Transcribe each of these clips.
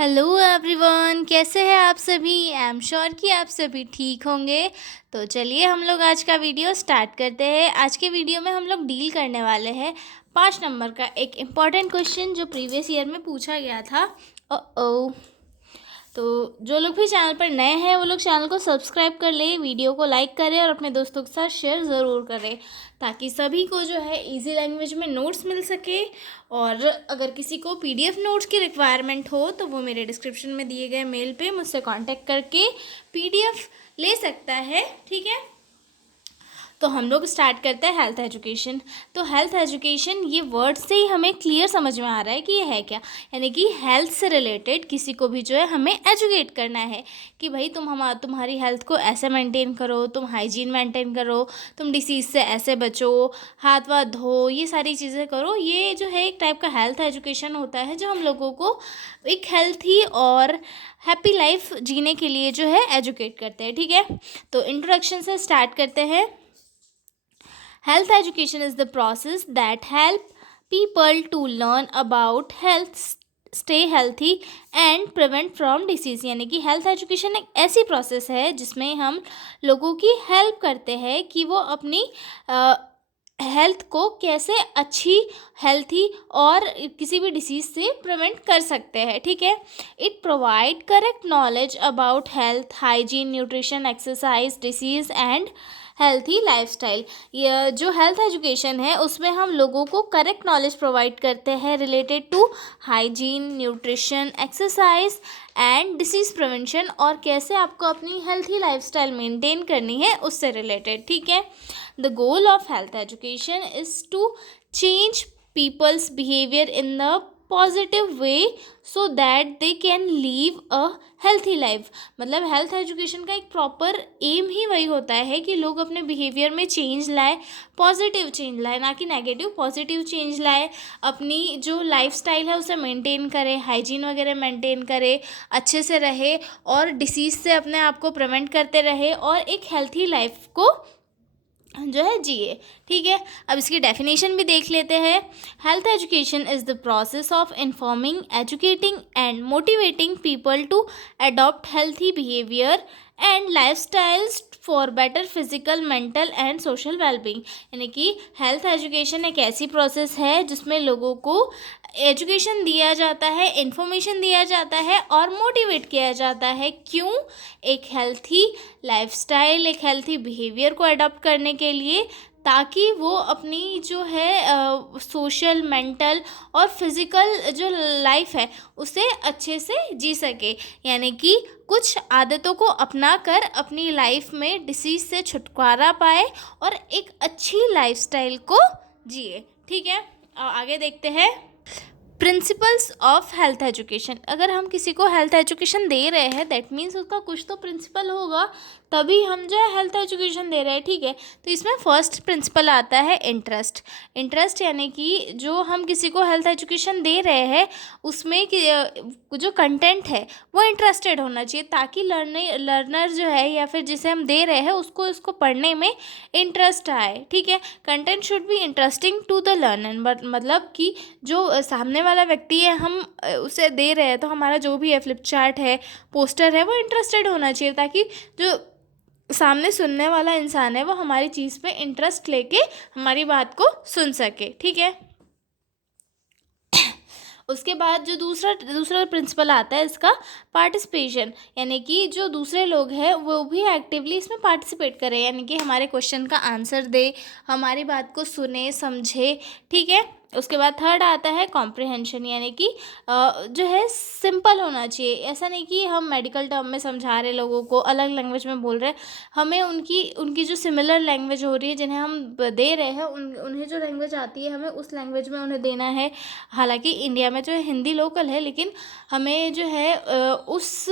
Hello everyone, कैसे हैं आप सभी। आई एम श्योर कि आप सभी ठीक होंगे। तो चलिए हम लोग आज का वीडियो स्टार्ट करते हैं। आज के वीडियो में हम लोग डील करने वाले हैं 5 नंबर का एक इम्पॉर्टेंट क्वेश्चन जो प्रीवियस ईयर में पूछा गया था। ओ तो जो लोग भी चैनल पर नए हैं वो लोग चैनल को सब्सक्राइब कर लें, वीडियो को लाइक करें और अपने दोस्तों के साथ शेयर ज़रूर करें ताकि सभी को जो है इजी लैंग्वेज में नोट्स मिल सके। और अगर किसी को पीडीएफ नोट्स की रिक्वायरमेंट हो तो वो मेरे डिस्क्रिप्शन में दिए गए मेल पे मुझसे कांटेक्ट करके पीडीएफ ले सकता है। ठीक है, तो हम लोग स्टार्ट करते हैं हेल्थ एजुकेशन। तो हेल्थ एजुकेशन ये वर्ड से ही हमें क्लियर समझ में आ रहा है कि ये है क्या, यानी कि हेल्थ से रिलेटेड किसी को भी जो है हमें एजुकेट करना है कि भाई तुम्हारी हेल्थ को ऐसे मेंटेन करो, तुम हाइजीन मेंटेन करो, तुम डिसीज़ से ऐसे बचो, हाथ वाथ धो, ये सारी चीज़ें करो। ये जो है एक टाइप का हेल्थ एजुकेशन होता है जो हम लोगों को एक हेल्थी और हैप्पी लाइफ जीने के लिए जो है एजुकेट करते हैं। ठीक है, तो इंट्रोडक्शन से स्टार्ट करते हैं। Health education is the process that help people to learn about health, stay healthy and prevent from disease। यानी कि हेल्थ एजुकेशन एक ऐसी प्रोसेस है जिसमें हम लोगों की हेल्प करते हैं कि वो अपनी हेल्थ को कैसे अच्छी, हेल्थी और किसी भी डिसीज़ से प्रिवेंट कर सकते हैं। ठीक है, it provide correct knowledge about health, hygiene, nutrition, exercise, disease and healthy lifestyle. ये जो हेल्थ एजुकेशन है उसमें हम लोगों को करेक्ट नॉलेज प्रोवाइड करते हैं related to hygiene, nutrition, exercise and disease prevention, और कैसे आपको अपनी हेल्थी लाइफस्टाइल मेंटेन करनी है उससे रिलेटेड। ठीक है, the goal of health education is to change people's behaviour in the positive way so that they can live a healthy life. मतलब हेल्थ एजुकेशन का एक प्रॉपर एम ही वही होता है कि लोग अपने बिहेवियर में चेंज लाए, पॉजिटिव चेंज लाए, ना कि नेगेटिव, पॉजिटिव चेंज लाए, अपनी जो लाइफस्टाइल है उसे मेंटेन करे, हाइजीन वगैरह मेंटेन करे, अच्छे से रहे और डिसीज़ से अपने आप को प्रिवेंट करते रहे और एक हेल्थी लाइफ को जो है जिए। ठीक है, अब इसकी डेफिनेशन भी देख लेते हैं। Health education is the process of informing, educating and motivating people to adopt healthy behaviour and lifestyles for better physical, mental and social wellbeing. यानी कि हेल्थ एजुकेशन एक ऐसी प्रोसेस है जिसमें लोगों को एजुकेशन दिया जाता है, इन्फॉर्मेशन दिया जाता है और मोटिवेट किया जाता है। क्यों? एक हेल्थी लाइफस्टाइल, एक हेल्थी बिहेवियर को अडॉप्ट करने के लिए, ताकि वो अपनी जो है सोशल, मेंटल और फिज़िकल जो लाइफ है उसे अच्छे से जी सके। यानी कि कुछ आदतों को अपना कर अपनी लाइफ में डिसीज़ से छुटकारा पाए और एक अच्छी लाइफस्टाइल को जिए। ठीक है, आगे देखते हैं प्रिंसिपल्स ऑफ हेल्थ एजुकेशन। अगर हम किसी को हेल्थ एजुकेशन दे रहे हैं दैट मीन्स उसका कुछ तो प्रिंसिपल होगा, तभी हम जो है हेल्थ एजुकेशन दे रहे हैं। ठीक है, तो इसमें फर्स्ट प्रिंसिपल आता है इंटरेस्ट। इंटरेस्ट यानी कि जो हम किसी को हेल्थ एजुकेशन दे रहे हैं उसमें जो कंटेंट है वो इंटरेस्टेड होना चाहिए, ताकि लर्नर जो है या फिर जिसे हम दे रहे हैं उसको इसको पढ़ने में इंटरेस्ट आए। ठीक है, content should be interesting to the learner, मतलब कि जो सामने वाला व्यक्ति है हम उसे दे रहे हैं तो हमारा जो भी है फ्लिप चार्ट है, पोस्टर है, वो इंटरेस्टेड होना चाहिए ताकि जो सामने सुनने वाला इंसान है वो हमारी चीज़ पे इंटरेस्ट लेके हमारी बात को सुन सके। ठीक है, उसके बाद जो दूसरा प्रिंसिपल आता है इसका पार्टिसिपेशन, यानी कि जो दूसरे लोग हैं वो भी एक्टिवली इसमें पार्टिसिपेट करें, यानी कि हमारे क्वेश्चन का आंसर दे, हमारी बात को सुने, समझे। ठीक है, उसके बाद थर्ड आता है कॉम्प्रिहेंशन, यानी कि जो है सिंपल होना चाहिए। ऐसा नहीं कि हम मेडिकल टर्म में समझा रहे लोगों को, अलग लैंग्वेज में बोल रहे हैं, हमें उनकी जो सिमिलर लैंग्वेज हो रही है जिन्हें हम दे रहे हैं उन्हें जो लैंग्वेज आती है हमें उस लैंग्वेज में उन्हें देना है। हालांकि इंडिया में जो है हिंदी लोकल है, लेकिन हमें जो है उस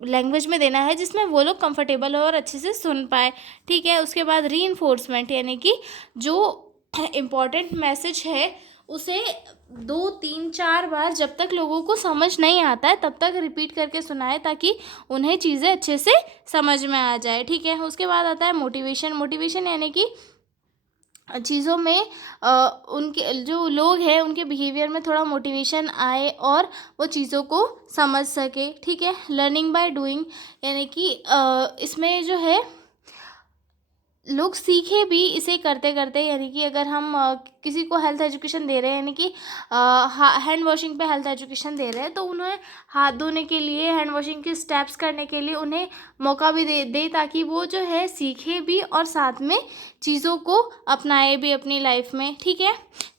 लैंग्वेज में देना है जिसमें वो लोग कंफर्टेबल हो और अच्छे से सुन पाए। ठीक है, उसके बाद रीइंफोर्समेंट, यानी कि जो इम्पॉर्टेंट मैसेज है उसे 2 3 4 बार जब तक लोगों को समझ नहीं आता है तब तक रिपीट करके सुनाए ताकि उन्हें चीज़ें अच्छे से समझ में आ जाए। ठीक है, उसके बाद आता है मोटिवेशन। मोटिवेशन यानी कि चीज़ों में उनके जो लोग हैं उनके बिहेवियर में थोड़ा मोटिवेशन आए और वो चीज़ों को समझ सके। ठीक है, लर्निंग बाय डूइंग यानी कि इसमें जो है लोग सीखे भी इसे करते करते, यानी कि अगर हम किसी को हेल्थ एजुकेशन दे रहे हैं, यानी कि हैंड वॉशिंग पे हेल्थ एजुकेशन दे रहे हैं, तो उन्हें हाथ धोने के लिए, हैंड वॉशिंग के स्टेप्स करने के लिए उन्हें मौका भी दे ताकि वो जो है सीखे भी और साथ में चीज़ों को अपनाए भी अपनी लाइफ में। ठीक है,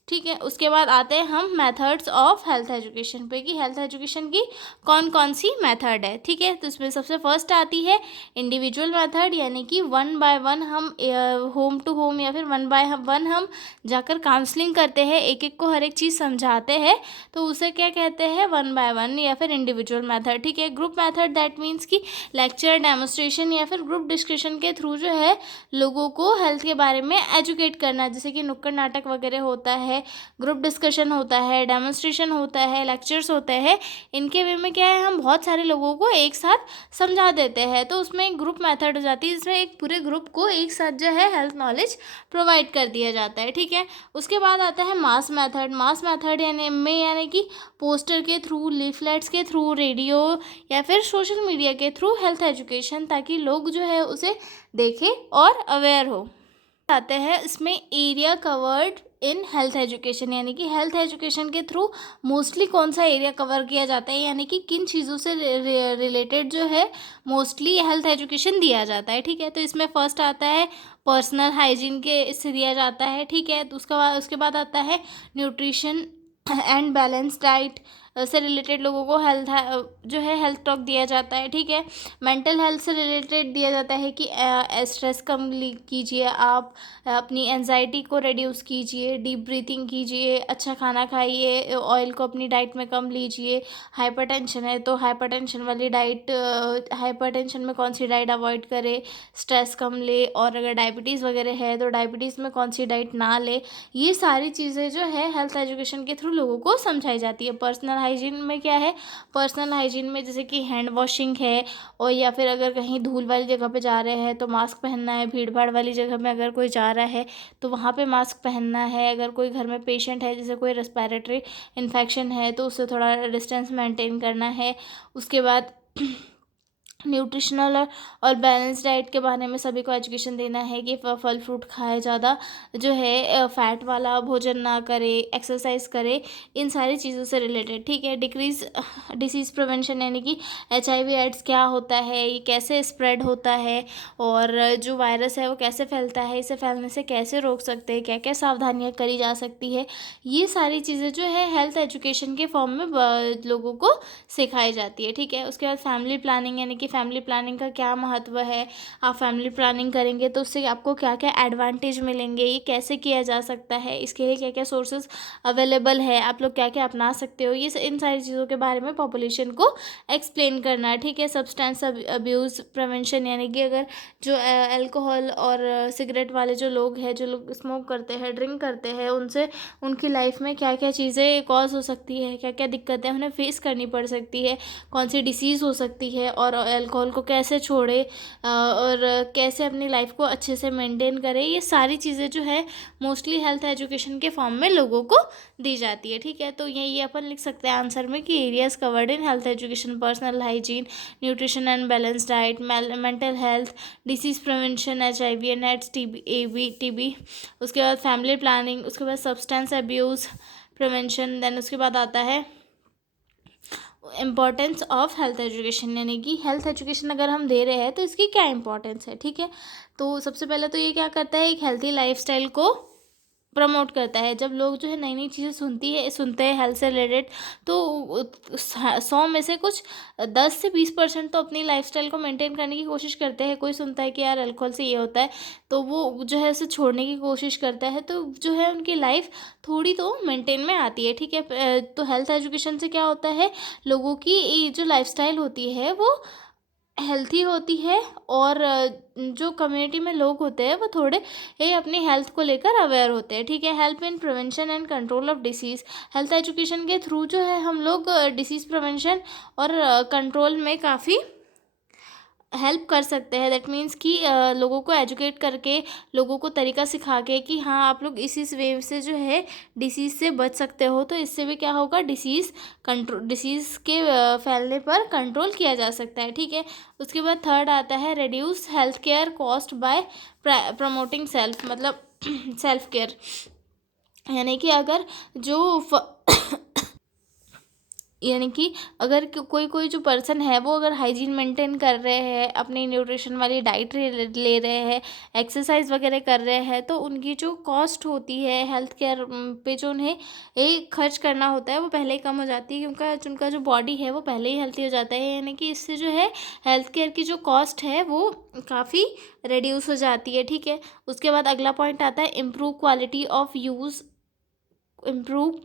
ठीक है। उसके बाद आते हैं हम मेथड्स ऑफ हेल्थ एजुकेशन पे कि हेल्थ एजुकेशन की कौन कौन सी मेथड है। ठीक है, तो इसमें सबसे फर्स्ट आती है इंडिविजुअल मेथड, यानी कि वन बाय वन हम होम टू होम या फिर वन बाय वन हम जाकर काउंसलिंग करते हैं, एक एक को हर एक चीज़ समझाते हैं, तो उसे क्या कहते हैं, वन बाय वन या फिर इंडिविजुअल मेथड। ठीक है, ग्रुप मेथड दैट मीन्स कि लेक्चर, डेमोस्ट्रेशन या फिर ग्रुप डिस्कशन के थ्रू जो है लोगों को हेल्थ के बारे में एजुकेट करना, जैसे कि नुक्कड़ नाटक वगैरह होता है, ग्रुप डिस्कशन होता है, डेमोन्स्ट्रेशन होता है, लेक्चर्स होते हैं। इनके वे में क्या है, हम बहुत सारे लोगों को एक साथ समझा देते हैं, तो उसमें एक ग्रुप मेथड हो जाती है जिसमें एक पूरे ग्रुप को एक साथ जो है हेल्थ नॉलेज प्रोवाइड कर दिया जाता है। ठीक है, उसके बाद आता है मास मेथड। मास मेथड यानी कि पोस्टर के थ्रू, लीफलेट्स के थ्रू, रेडियो या फिर सोशल मीडिया के थ्रू हेल्थ एजुकेशन, ताकि लोग जो है उसे देखें और अवेयर हो। आते हैं इसमें area covered in health education, यानी कि हेल्थ एजुकेशन के थ्रू मोस्टली कौन सा एरिया कवर किया जाता है, यानी कि किन चीज़ों से रिलेटेड जो है मोस्टली हेल्थ एजुकेशन दिया जाता है। ठीक है, तो इसमें फर्स्ट आता है पर्सनल हाइजीन के इससे दिया जाता है। ठीक है, तो उसके बाद आता है न्यूट्रिशन एंड बैलेंस डाइट से रिलेटेड लोगों को जो है हेल्थ टॉक दिया जाता है। ठीक है, मेंटल हेल्थ से रिलेटेड दिया जाता है कि स्ट्रेस कम कीजिए, आप अपनी एंजाइटी को रिड्यूस कीजिए, डीप ब्रीथिंग कीजिए, अच्छा खाना खाइए, ऑयल को अपनी डाइट में कम लीजिए। हाइपरटेंशन है तो हाइपरटेंशन वाली डाइट, हाइपरटेंशन में कौन सी डाइट अवॉइड करे, स्ट्रेस कम ले, और अगर डायबिटीज़ वगैरह है तो डायबिटीज़ में कौन सी डाइट ना ले। ये सारी चीज़ें जो है हेल्थ एजुकेशन के थ्रू लोगों को समझाई जाती है। पर्सनल हाइजीन में क्या है, पर्सनल हाइजीन में जैसे कि हैंड वॉशिंग है, और या फिर अगर कहीं धूल वाली जगह पे जा रहे हैं तो मास्क पहनना है, भीड़ भाड़ वाली जगह में अगर कोई जा रहा है तो वहाँ पे मास्क पहनना है, अगर कोई घर में पेशेंट है जैसे कोई रेस्पिरेटरी इन्फेक्शन है तो उससे थोड़ा डिस्टेंस मेंटेन करना है। उसके बाद न्यूट्रिशनल और बैलेंस डाइट के बारे में सभी को एजुकेशन देना है कि फल फ्रूट खाए, ज़्यादा जो है फैट वाला भोजन ना करे, एक्सरसाइज करे, इन सारी चीज़ों से रिलेटेड। ठीक है, डिसीज़ प्रिवेंशन, यानी कि HIV एड्स क्या होता है, ये कैसे स्प्रेड होता है, और जो वायरस है वो कैसे फैलता है, इसे फैलने से कैसे रोक सकते हैं, क्या क्या सावधानियाँ करी जा सकती है, ये सारी चीज़ें जो है हेल्थ एजुकेशन के फॉर्म में लोगों को सिखाई जाती है। ठीक है, उसके बाद फैमिली प्लानिंग, यानी कि फैमिली प्लानिंग का क्या महत्व है, आप फैमिली प्लानिंग करेंगे तो उससे आपको क्या क्या एडवांटेज मिलेंगे, ये कैसे किया जा सकता है, इसके लिए क्या क्या सोर्सेज अवेलेबल है, आप लोग क्या क्या अपना सकते हो, ये इन सारी चीज़ों के बारे में पॉपुलेशन को एक्सप्लेन करना है। ठीक है, सब्सटेंस अब्यूज़ प्रिवेंशन, यानी कि अगर जो अल्कोहल और सिगरेट वाले जो लोग हैं, जो लोग स्मोक करते हैं, ड्रिंक करते हैं, उनसे उनकी लाइफ में क्या क्या चीज़ें कॉज हो सकती है, क्या क्या दिक्कतें उन्हें फेस करनी पड़ सकती है, कौन सी डिसीज़ हो सकती है, और अल्कोहल को कैसे छोड़े, और कैसे अपनी लाइफ को अच्छे से मेंटेन करें, ये सारी चीज़ें जो है मोस्टली हेल्थ एजुकेशन के फॉर्म में लोगों को दी जाती है। ठीक है, तो ये अपन लिख सकते हैं आंसर में कि areas covered in health education, personal hygiene, nutrition and balance diet, mental health, disease prevention, HIV and AIDS, TB, उसके बाद फैमिली प्लानिंग, उसके बाद सब्सटेंस अब्यूज़ प्रिवेंशन, देन उसके बाद आता है इम्पॉर्टेंस ऑफ हेल्थ एजुकेशन, यानी कि हेल्थ एजुकेशन अगर हम दे रहे हैं तो इसकी क्या इंपॉर्टेंस है। ठीक है, तो सबसे पहले तो ये क्या करता है, एक हेल्थी लाइफस्टाइल को प्रमोट करता है। जब लोग जो है नई नई चीज़ें सुनते हैं हेल्थ से रिलेटेड, तो 100 में से कुछ 10 से 20% तो अपनी लाइफस्टाइल को मेंटेन करने की कोशिश करते हैं। कोई सुनता है कि यार अल्कोहल से ये होता है, तो वो जो है उसे छोड़ने की कोशिश करता है, तो जो है उनकी लाइफ थोड़ी तो मेंटेन में आती है। ठीक है, तो हेल्थ एजुकेशन से क्या होता है, लोगों की जो लाइफस्टाइल होती है वो हेल्थी होती है, और जो कम्युनिटी में लोग होते हैं वो थोड़े ये अपनी हेल्थ को लेकर अवेयर होते हैं। ठीक है, help in prevention and control of disease, health education के थ्रू जो है हम लोग डिसीज़ प्रिवेंशन और कंट्रोल में काफ़ी हेल्प कर सकते हैं। दैट मीन्स कि लोगों को एजुकेट करके, लोगों को तरीका सिखा के कि हाँ आप लोग इस वे से जो है डिसीज़ से बच सकते हो, तो इससे भी क्या होगा, डिसीज़ के फैलने पर कंट्रोल किया जा सकता है। ठीक है। उसके बाद थर्ड आता है reduce health care cost by promoting self, मतलब सेल्फ केयर। यानी कि अगर जो यानी कि अगर कोई कोई जो पर्सन है वो अगर हाइजीन मेंटेन कर रहे हैं, अपनी न्यूट्रिशन वाली डाइट ले रहे हैं, एक्सरसाइज वगैरह कर रहे हैं, तो उनकी जो कॉस्ट होती है हेल्थ केयर पे, जो उन्हें एक खर्च करना होता है वो पहले ही कम हो जाती है, क्योंकि उनका जो बॉडी है वो पहले ही हेल्थी हो जाता है। यानी कि इससे जो है हेल्थ केयर की जो कॉस्ट है वो काफ़ी रिड्यूस हो जाती है। ठीक है। उसके बाद अगला पॉइंट आता है improve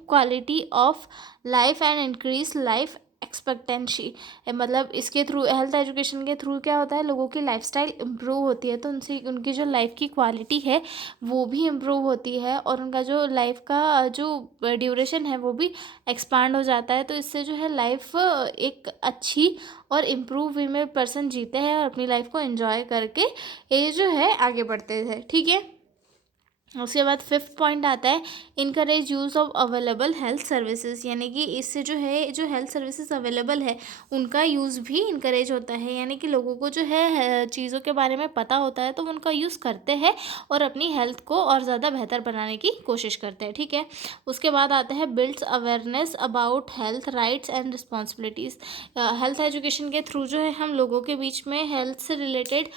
quality of life and increase life expectancy. मतलब इसके थ्रू, हेल्थ एजुकेशन के थ्रू क्या होता है, लोगों की लाइफस्टाइल इम्प्रूव होती है, तो उनसे उनकी जो लाइफ की क्वालिटी है वो भी इम्प्रूव होती है, और उनका जो लाइफ का जो ड्यूरेशन है वो भी एक्सपांड हो जाता है। तो इससे जो है लाइफ एक अच्छी और इम्प्रूव वे में पर्सन जीते हैं और अपनी लाइफ को एंजॉय करके ये जो है आगे बढ़ते हैं। ठीक है। उसके बाद फिफ्थ पॉइंट आता है encourage use of available health services. यानी कि इससे जो है जो हेल्थ सर्विसेज अवेलेबल है उनका यूज़ भी इनकरेज होता है। यानी कि लोगों को जो है चीज़ों के बारे में पता होता है तो वो उनका यूज़ करते हैं और अपनी हेल्थ को और ज़्यादा बेहतर बनाने की कोशिश करते हैं। ठीक है। उसके बाद आता है builds awareness about health rights and responsibilities. Health education के थ्रू जो है हम लोगों के बीच में हेल्थ से रिलेटेड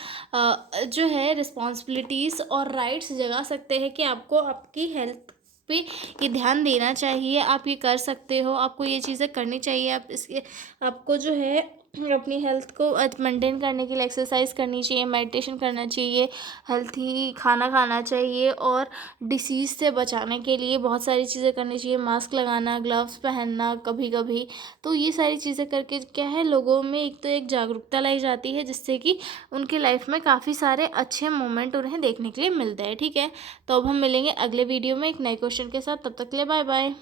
जो है रिस्पॉन्सिबिलिटीज़ और राइट्स जगा सकते हैं कि आपको आपकी हेल्थ पे ये ध्यान देना चाहिए, आप ये कर सकते हो, आपको ये चीज़ें करनी चाहिए, आपको जो है अपनी हेल्थ को मेंटेन करने के लिए एक्सरसाइज करनी चाहिए, मेडिटेशन करना चाहिए, हेल्थी खाना खाना चाहिए, और डिसीज़ से बचाने के लिए बहुत सारी चीज़ें करनी चाहिए, मास्क लगाना, ग्लव्स पहनना कभी कभी। तो ये सारी चीज़ें करके क्या है, लोगों में एक तो एक जागरूकता लाई जाती है, जिससे कि उनकी लाइफ में काफ़ी सारे अच्छे मोमेंट उन्हें देखने के लिए मिलते हैं। ठीक है। तो अब हम मिलेंगे अगले वीडियो में एक नए क्वेश्चन के साथ। तब तक के लिए बाय बाय।